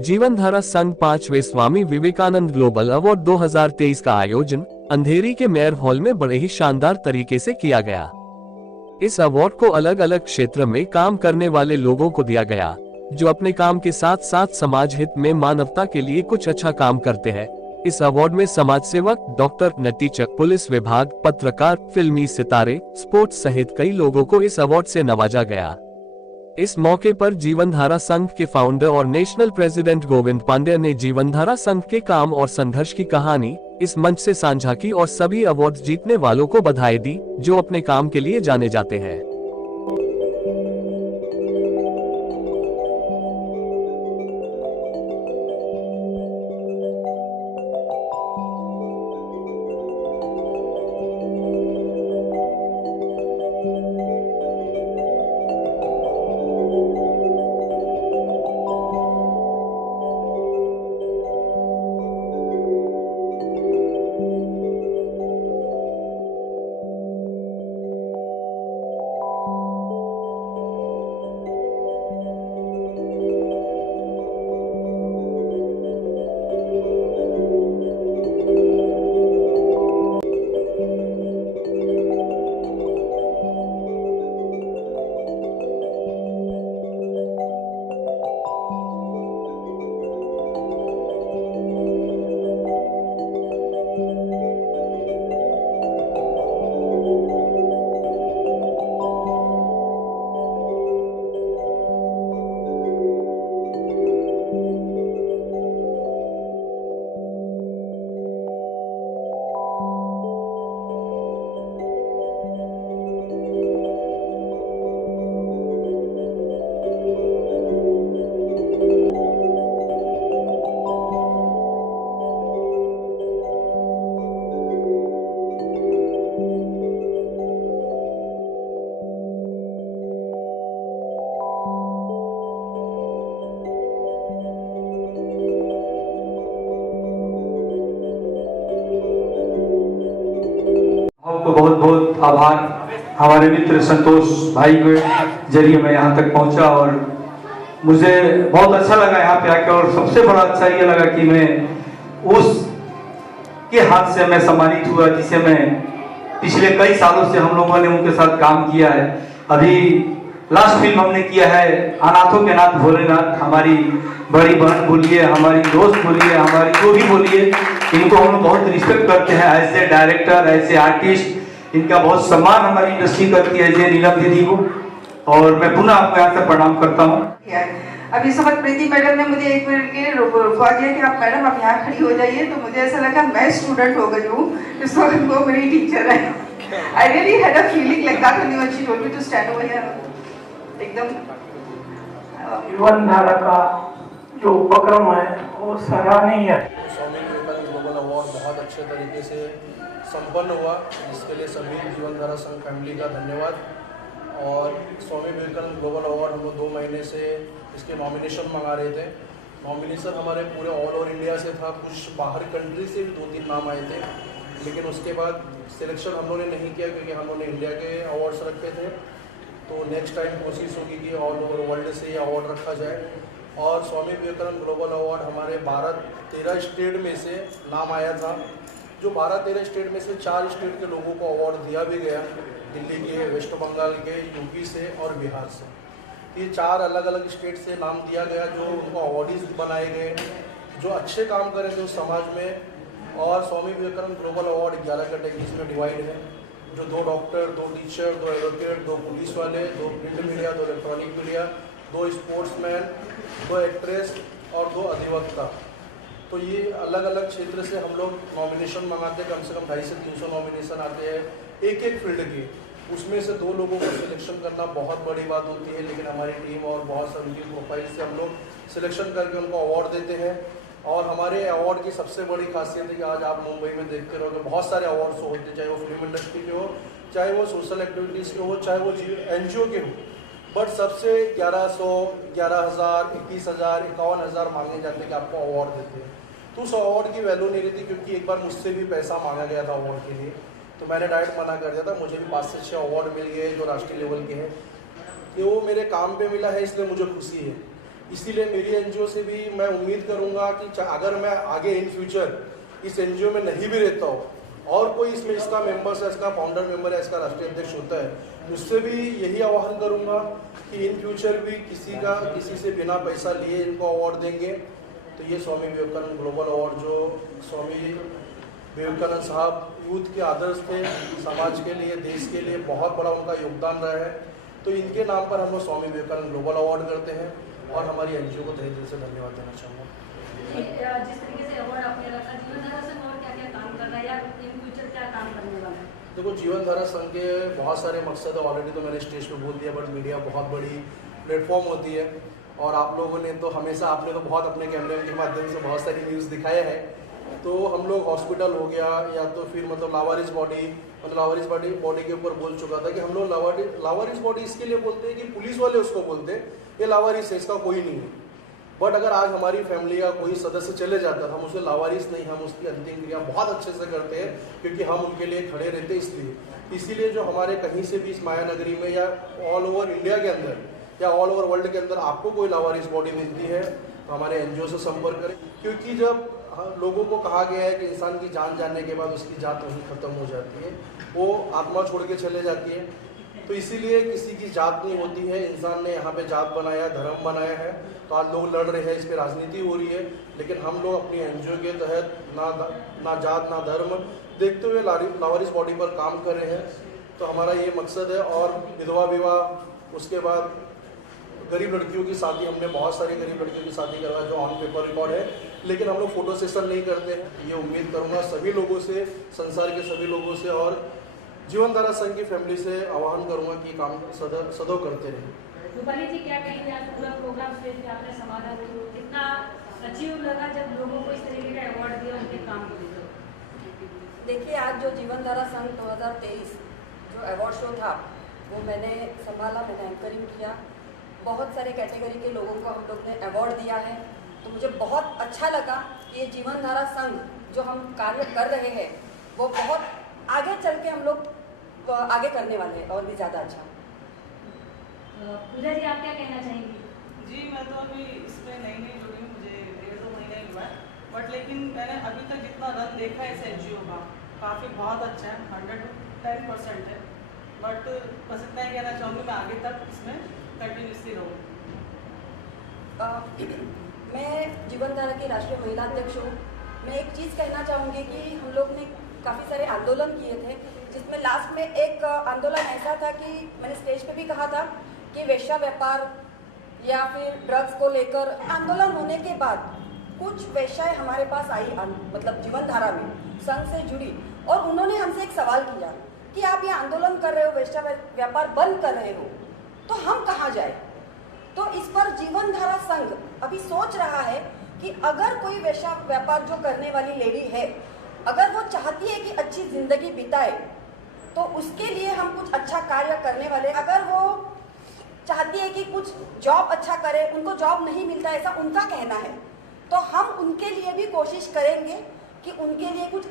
जीवनधारा संघ 5वें स्वामी विवेकानंद ग्लोबल अवार्ड 2023 का आयोजन अंधेरी के मेयर हॉल में बड़े ही शानदार तरीके से किया गया। इस अवार्ड को अलग अलग क्षेत्र में काम करने वाले लोगों को दिया गया, जो अपने काम के साथ साथ समाज हित में मानवता के लिए कुछ अच्छा काम करते हैं। इस अवार्ड में समाज सेवक, डॉक्टर, नतीचक, पुलिस विभाग, पत्रकार, फिल्मी सितारे, स्पोर्ट्स सहित कई लोगों को इस अवार्ड से नवाजा गया। इस मौके पर जीवनधारा संघ के फाउंडर और नेशनल प्रेसिडेंट गोविंद पांड्या ने जीवनधारा संघ के काम और संघर्ष की कहानी इस मंच से साझा की और सभी अवार्ड जीतने वालों को बधाई दी, जो अपने काम के लिए जाने जाते हैं। आपको बहुत बहुत आभार। हमारे मित्र संतोष भाई के जरिए मैं यहाँ तक पहुँचा और मुझे बहुत अच्छा लगा यहाँ पे आके। और सबसे बड़ा अच्छा ये लगा कि मैं उस के हाथ से मैं सम्मानित हुआ जिसे मैं पिछले कई सालों से हम लोगों ने उनके साथ काम किया है। अभी लास्ट फिल्म हमने किया है अनाथों के नाथ भोलेनाथ। हमारी बड़ी बहन बोलिए, हमारी दोस्त बोलिए, हमारी जो भी बोलिए, इनको हम लोग बहुत रिस्पेक्ट करते हैं as a director, as a artist. इनका बहुत सम्मान हमारी इंडस्ट्री करती है जे नीलम दीदी को। और मैं पुनः आपको यहाँ से प्रणाम करता हूँ। अब इस वक्त प्रीति मैडम ने मुझे 1 मिनट के रुकवा दिया कि आप मैडम आप यहाँ खड़ी हो जाइए, तो मुझे ऐसा लगा मैं स्टूडेंट हो गई हूँ, इस वक्त वो मेरी टीचर है। I really had a feeling like that only when she told me to stand over here. एकदम जीवनधारा का जो उपक्रम है वो सराहनीय है। स्वामी विवेकानंद ग्लोबल अवार्ड बहुत अच्छे तरीके से संपन्न हुआ, जिसके लिए सभी जीवनधारा संघ फैमिली का धन्यवाद। और स्वामी विवेकानंद ग्लोबल अवार्ड हम लोग 2 महीने से इसके नॉमिनेशन मंगा रहे थे। नॉमिनेशन हमारे पूरे ऑल ओवर इंडिया से था, कुछ बाहर कंट्री से भी 2-3 नाम आए थे, लेकिन उसके बाद सिलेक्शन हम लोगों ने नहीं किया क्योंकि हम लोगों ने इंडिया के अवार्ड्स रखे थे। तो नेक्स्ट टाइम कोशिश होगी कि ऑल ओवर वर्ल्ड से ये अवार्ड रखा जाए। और स्वामी विवेकानंद ग्लोबल अवार्ड हमारे 12-13 स्टेट में से नाम आया था, जो 12-13 स्टेट में से 4 स्टेट के लोगों को अवार्ड दिया भी गया, दिल्ली के, वेस्ट बंगाल के, यूपी से और बिहार से। ये 4 अलग अलग स्टेट से नाम दिया गया, जो उनको अवार्डीज बनाए गए, जो अच्छे काम करे थे उस समाज में। और Swami Vivekananda global award 11 categories में डिवाइड है, जो 2 डॉक्टर, 2 टीचर, 2 एडवोकेट, 2 पुलिस वाले, 2 print media, 2 electronic media, 2 sportsman, 2 actress और 2 अधिवक्ता। तो ये अलग अलग क्षेत्र से हम लोग नॉमिनेशन मंगाते हैं, कम से कम 250 से 300 नॉमिनेशन आते हैं एक फील्ड के। उसमें से 2 लोगों को सिलेक्शन करना बहुत बड़ी बात होती है, लेकिन हमारी टीम और बहुत सारी प्रोफाइल से हम लोग सिलेक्शन करके उनको अवार्ड देते हैं। और हमारे अवार्ड की सबसे बड़ी खासियत है कि आज आप मुंबई में देखते रहो तो बहुत सारे अवार्ड्स होते हैं, चाहे वो फिल्म इंडस्ट्री के हो, चाहे वो सोशल एक्टिविटीज़ के हो, चाहे वो NGO के हो, बट सबसे 1100, 11,000, 21,000, 51,000 मांगे जाते हैं कि आपको अवार्ड देते हैं। तो उस अवार्ड की वैल्यू नहीं रहती, क्योंकि एक बार मुझसे भी पैसा मांगा गया था अवार्ड के लिए, तो मैंने डायरेक्ट मना कर दिया था। मुझे भी 5 से 6 अवार्ड मिल गए जो राष्ट्रीय लेवल के हैं, कि वो मेरे काम पे मिला है, इसलिए मुझे खुशी है। इसीलिए मेरी एनजीओ से भी मैं उम्मीद करूंगा कि अगर मैं आगे इन फ्यूचर इस एनजीओ में नहीं भी रहता हूँ और कोई इसमें इसका मेंबर्स है, इसका फाउंडर मेंबर है, इसका राष्ट्रीय अध्यक्ष होता है, उससे भी यही आह्वान करूंगा कि इन फ्यूचर भी किसी से बिना पैसा लिए इनको अवार्ड देंगे। तो ये स्वामी विवेकानंद ग्लोबल अवार्ड जो स्वामी विवेकानंद साहब यूथ के आदर्श थे, समाज के लिए, देश के लिए बहुत बड़ा उनका योगदान रहा है, तो इनके नाम पर हम लोग स्वामी विवेकानंद ग्लोबल अवार्ड करते हैं और हमारी एनजीओ को तहे दिल से धन्यवाद देना चाहूँगा। जिस तरीके से अवार्ड आपने रखा, जीवनधारा संघ और क्या क्या काम कर रहा है या इन फ्यूचर क्या काम करने वाला है? देखो, जीवनधारा संघ के बहुत सारे मकसद है, ऑलरेडी तो मैंने स्टेज पे बोल दिया, बट मीडिया बहुत बड़ी प्लेटफॉर्म होती है और आप लोगों ने तो हमेशा, आपने तो बहुत अपने कैमरे के माध्यम से बहुत सारी न्यूज़ दिखाया है। तो हम लोग हॉस्पिटल हो गया या तो फिर मतलब लावारिस बॉडी के ऊपर बोल चुका था कि हम लोग लावारिस बॉडी इसके लिए बोलते हैं कि पुलिस वाले उसको बोलते हैं ये लावारिस है, इसका कोई नहीं है। बट अगर आज हमारी फैमिली का कोई सदस्य चले जाता है, हम उसे लावारिस नहीं, हम उसकी अंतिम क्रिया बहुत अच्छे से करते हैं क्योंकि हम उनके लिए खड़े रहते हैं। इसीलिए जो हमारे कहीं से भी इस माया नगरी में या ऑल ओवर इंडिया के अंदर या ऑल ओवर वर्ल्ड के अंदर आपको कोई लावारिस बॉडी मिलती है तो हमारे एनजीओ से संपर्क करें, क्योंकि जब लोगों को कहा गया है कि इंसान की जान जाने के बाद उसकी जात वहीं खत्म हो जाती है, वो आत्मा छोड़ के चले जाती है। तो इसीलिए किसी की जात नहीं होती है, इंसान ने यहाँ पे जात बनाया, धर्म बनाया है, तो आज लोग लड़ रहे हैं, इस पर राजनीति हो रही है, लेकिन हम लोग अपनी एनजीओ के तहत ना जात ना धर्म देखते हुए लावारिस बॉडी पर काम कर रहे हैं। तो हमारा ये मकसद है। और विधवा विवाह, उसके बाद गरीब लड़कियों की शादी, हमने बहुत सारी गरीब लड़कियों की शादी करवाई जो ऑन पेपर रिकॉर्ड है, लेकिन हम लोग फोटो सेशन नहीं करते हैं। ये उम्मीद करूँगा सभी लोगों से, संसार के सभी लोगों से और जीवनधारा संघ की फैमिली से आह्वान करूँगा कि काम सदैव करते रहें। रूपाली जी, क्या कहेंगे? आज पूरा प्रोग्राम स्टेज पे आपने संवादा, कितना अचीव लगा जब लोगों को इस तरीके का अवार्ड दिया उनके काम के लिए? देखिए, आज जो जीवनधारा संघ 2023 जो अवार्ड शो था वो मैंने संभाला, मैंने एंकरिंग किया, बहुत सारे कैटेगरी के लोगों को हम लोग ने अवार्ड दिया है। तो मुझे बहुत अच्छा लगा कि ये जीवनधारा संघ जो हम कार्य कर रहे हैं वो बहुत आगे चल के हम लोग आगे करने वाले हैं और भी ज़्यादा अच्छा। पूजा जी, आप क्या कहना चाहेंगी? जी, मैं तो अभी इसमें नई जुड़ी हूँ, मुझे 1.5-2 महीने ही हुआ है, बट लेकिन मैंने अभी तक जितना रन देखा है इस एनजीओ का काफ़ी बहुत अच्छा है, 110% है। बट बस इतना ही कहना चाहूँगी, मैं आगे तक इसमें कंटिन्यूसली रहूँ। मैं जीवनधारा की राष्ट्रीय महिला अध्यक्ष हूँ। मैं एक चीज़ कहना चाहूँगी कि हम लोग ने काफ़ी सारे आंदोलन किए थे, जिसमें लास्ट में एक आंदोलन ऐसा था कि मैंने स्टेज पे भी कहा था कि वेश्या व्यापार या फिर ड्रग्स को लेकर आंदोलन होने के बाद कुछ वेश्याएं हमारे पास आई, मतलब जीवनधारा में संघ से जुड़ी, और उन्होंने हमसे एक सवाल किया कि आप ये आंदोलन कर रहे हो, वेश्या व्यापार बंद कर रहे हो, तो हम कहाँ जाए? तो इस पर जीवनधारा संघ अभी सोच रहा है कि अगर कोई वेश्या व्यापार जो करने वाली लेडी है, अगर वो चाहती है कि अच्छी जिंदगी बिताए, तो उसके लिए हम कुछ अच्छा कार्य करने वाले। अगर वो चाहती है कि कुछ जॉब अच्छा करे, उनको जॉब नहीं मिलता, ऐसा उनका कहना है, तो हम उनके लिए भी कोशिश करेंगे कि उनके लिए कुछ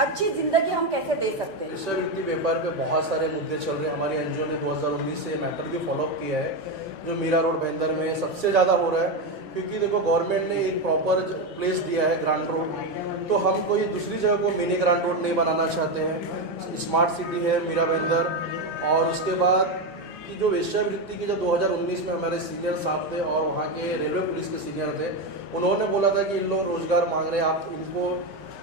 अच्छी जिंदगी हम कैसे दे सकते हैं। वेश्यावृत्ति व्यापार पे बहुत सारे मुद्दे चल रहे हैं। हमारी एनजीओ ने 2019 से मैटर भी फॉलोअप किया है, जो मीरा रोड भयंदर में सबसे ज़्यादा हो रहा है, क्योंकि देखो गवर्नमेंट ने एक प्रॉपर प्लेस दिया है ग्रांट रोड, तो हम कोई दूसरी जगह को मिनी ग्रांट रोड नहीं बनाना चाहते हैं। स्मार्ट सिटी है मीरा भयंदर। और उसके बाद कि जो वेश्यावृत्ति की, जब 2019 में हमारे सीनियर साहब थे और वहाँ के रेलवे पुलिस के सीनियर थे, उन्होंने बोला था कि इन लोग रोजगार मांग रहे हैं, आप इनको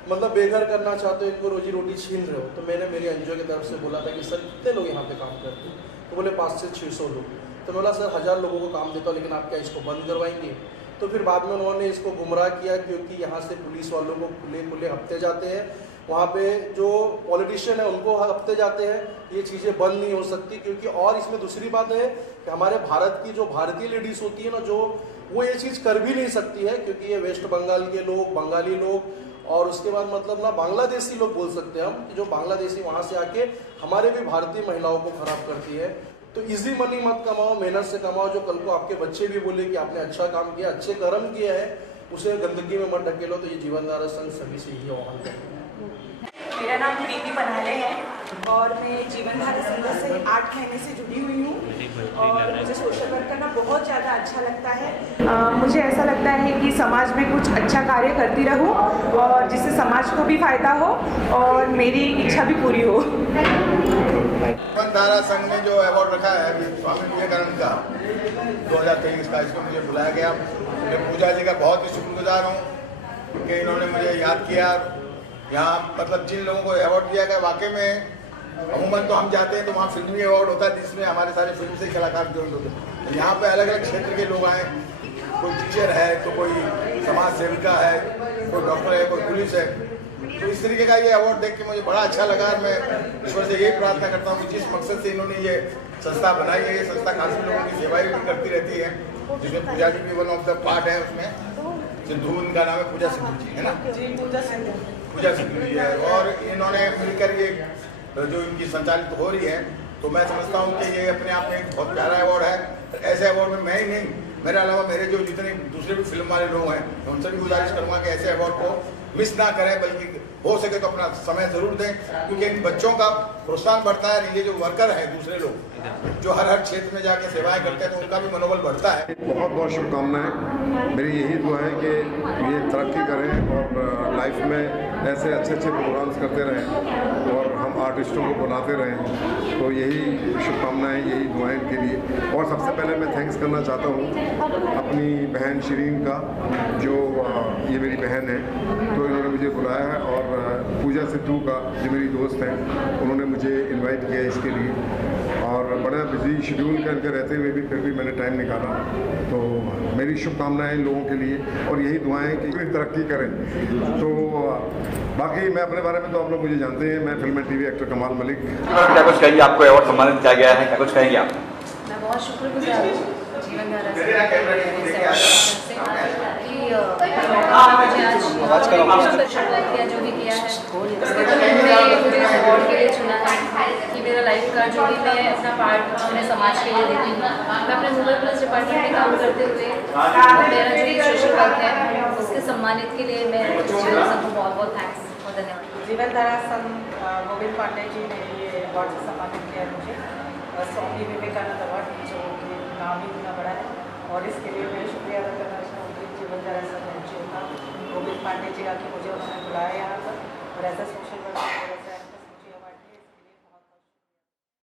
मतलब बेघर करना चाहते हो, इनको रोजी रोटी छीन रहे हो। तो मैंने मेरी एनजीओ की तरफ से बोला था कि सर कितने लोग यहाँ पे काम करते हैं? तो बोले 500 से 600 लोग। तो बोला सर 1000 लोगों को काम देता हूँ, लेकिन आप क्या इसको बंद करवाएंगे? तो फिर बाद में उन्होंने इसको गुमराह किया, क्योंकि यहाँ से पुलिस वालों को खुले हफ्ते जाते हैं, वहाँ पे जो पॉलिटिशियन है उनको हफ्ते जाते हैं। ये चीज़ें बंद नहीं हो सकती, क्योंकि और इसमें दूसरी बात है कि हमारे भारत की जो भारतीय लेडीज़ होती है ना, जो वो ये चीज़ कर भी नहीं सकती है, क्योंकि ये वेस्ट बंगाल के लोग, बंगाली लोग और उसके बाद मतलब ना बांग्लादेशी लोग बोल सकते हैं हम, कि जो बांग्लादेशी वहाँ से आके हमारे भी भारतीय महिलाओं को खराब करती है। तो इजी मनी मत कमाओ, मेहनत से कमाओ, जो कल को आपके बच्चे भी बोले कि आपने अच्छा काम किया, अच्छे कर्म किए हैं, उसे गंदगी में मत ढकेलो। तो ये जीवनधारा संघ सभी से यही आह्वान करेंगे। मेरा नाम प्रीति पनाले है और मैं जीवनधारा संघ से 8 महीने से जुड़ी हुई हूँ। और मुझे सोशल वर्क करना बहुत ज़्यादा अच्छा लगता है। मुझे ऐसा लगता है कि समाज में कुछ अच्छा कार्य करती रहूं और जिससे समाज को भी फायदा हो और मेरी इच्छा भी पूरी हो। जीवनधारा संघ ने जो अवार्ड रखा है स्वामी विवेकानंद का 2023 का, इसको मुझे बुलाया गया। मैं पूजा जी का बहुत ही शुक्रगुजार हूँ कि इन्होंने मुझे याद किया। यहाँ मतलब जिन लोगों को अवार्ड दिया गया, वाकई में अमूमन तो हम जाते हैं तो वहाँ फिल्मी अवार्ड होता है जिसमें हमारे सारे फिल्म से कलाकार जोड़ होते हैं। यहाँ पे अलग अलग क्षेत्र के लोग आए, कोई टीचर है तो कोई समाज सेविका है, कोई डॉक्टर है, कोई पुलिस है। तो इस तरीके का ये अवार्ड देख के मुझे बड़ा अच्छा लगा। मैं ईश्वर से यही प्रार्थना करता हूँ कि जिस मकसद से इन्होंने ये संस्था बनाई है, ये संस्था काफ़ी लोगों की सेवाएं भी करती रहती है, जिसमें पूजा जी भी वन ऑफ द पार्ट है। उसमें सिद्धू, इनका नाम है पूजा सिद्धू जी, है ना? जी, पूजा सिद्धू जी है। और इन्होंने मिलकर ये जो इनकी संचालित हो रही है, तो मैं समझता हूँ कि ये अपने आप में एक बहुत प्यारा अवार्ड है। ऐसे अवार्ड में मैं ही नहीं, मेरे अलावा मेरे जो जितने दूसरे भी फिल्म वाले लोग हैं, उनसे भी गुजारिश करूँगा कि ऐसे अवार्ड को मिस ना करें, बल्कि हो सके तो अपना समय जरूर दें, क्योंकि इन बच्चों का प्रोत्साहन बढ़ता है। ये जो वर्कर हैं दूसरे लोग जो हर क्षेत्र में जाके सेवाएं करते हैं, तो उनका भी मनोबल बढ़ता है। बहुत बहुत शुभकामनाएं। मेरी यही दुआ है कि ये तरक्की करें और लाइफ में ऐसे अच्छे अच्छे प्रोग्राम्स करते रहें और हम आर्टिस्टों को बुलाते रहें। तो यही शुभकामनाएं, यही दुआएं इनके लिए। और सबसे पहले मैं थैंक्स करना चाहता हूँ अपनी बहन शिरीन का, जो ये मेरी बहन है, तो इन्होंने मुझे बुलाया है, और पूजा सिद्धू का जो मेरी दोस्त हैं, उन्होंने मुझे इनवाइट किया इसके लिए। और बड़ा बिजी शेड्यूल का इनके रहते हुए भी फिर भी मैंने टाइम निकाला। तो मेरी शुभकामनाएं इन लोगों के लिए और यही दुआएं कि तरक्की करें। तो बाकी मैं अपने बारे में तो आप लोग मुझे जानते हैं, मैं फिल्म एंड टीवी एक्टर कमाल मलिक। क्या कुछ कहेंगे, आपको अवार्ड सम्मानित किया गया है, क्या कुछ कहेंगे आप? मैं बहुत शुक्रगुजार हूँ जीवनधारा से कि मुझे आज किया जो भी किया है, मुझे अवार्ड के लिए चुना है कि मेरा लाइफ का जो भी मैं अपना पार्ट अपने समाज के लिए देती हूँ। मैं अपने वुमेन प्लस डिपार्टमेंट में काम करते हुए मेरा जो एक सोशल वर्क है उसके सम्मानित के लिए मैं सबको बहुत बहुत थैंक्स और धन्यवाद। जीवनधारा संघ गोविंद पांडे जी ने ये अवार्ड से सम्मानित किया मुझे, स्वामी विवेकानंद अवार्ड, जो नाम ही इतना बड़ा है। और इसके लिए मैं शुक्रिया अदा करना चाहूँगी जीवनधारा संघ गोविंद पांडे जी का कि मुझे उन्होंने बुलाया यहाँ पर और ऐसा सोशल वर्क